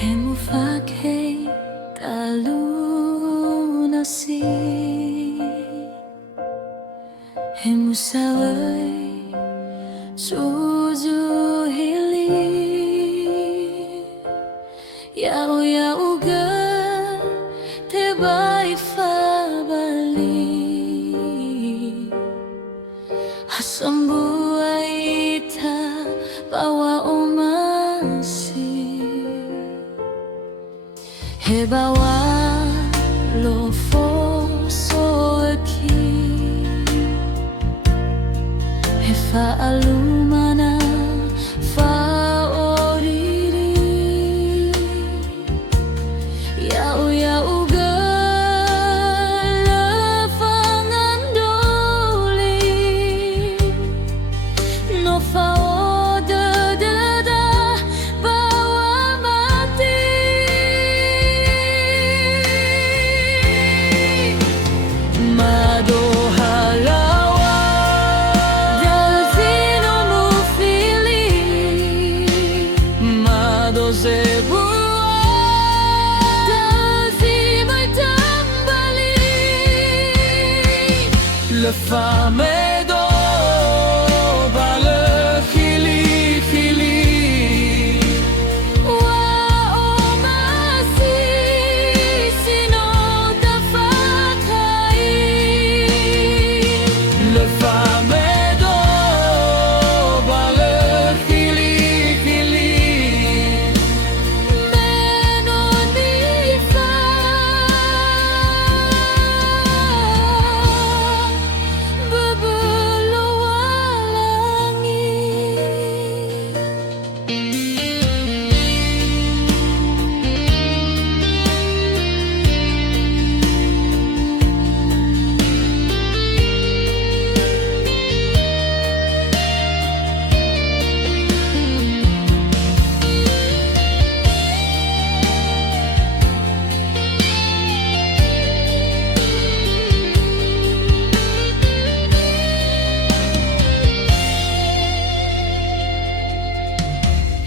Hemu fakei talunasi, hemu sawai suju hili, yau yau ga te bai fa bali, hasambu aita bawa omasi. He bawa lo foso aqui, he fa alumana fa oriri, yau yau ga la fangandoli, no fa le fame do vale hili hili wa o masi sino da fakai le fame do vale hili hili meno ni fa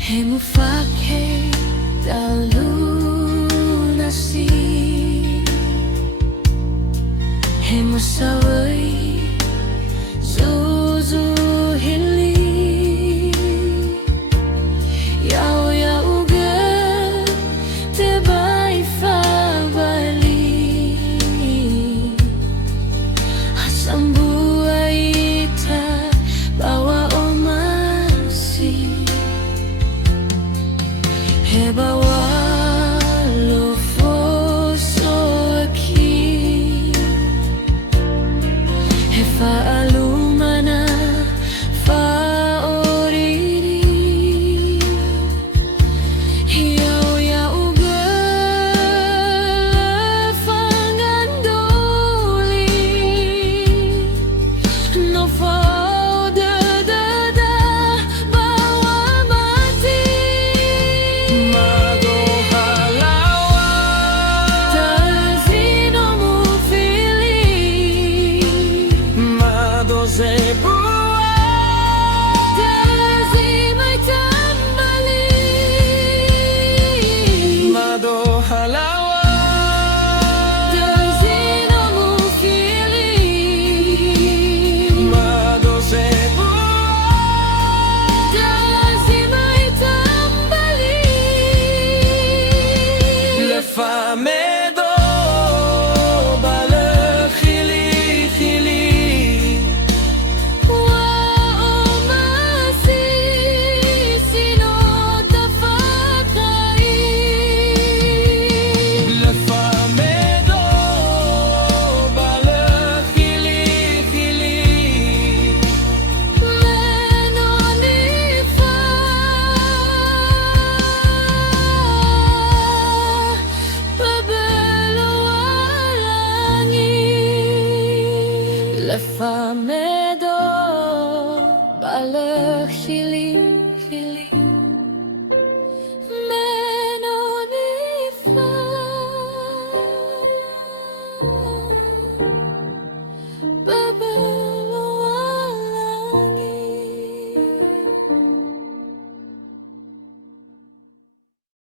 Hemu fakei talunasi, hemu sawai zuzu hili, yau yau ga te bai fa bali, hasambu aita bawa omasi. Heba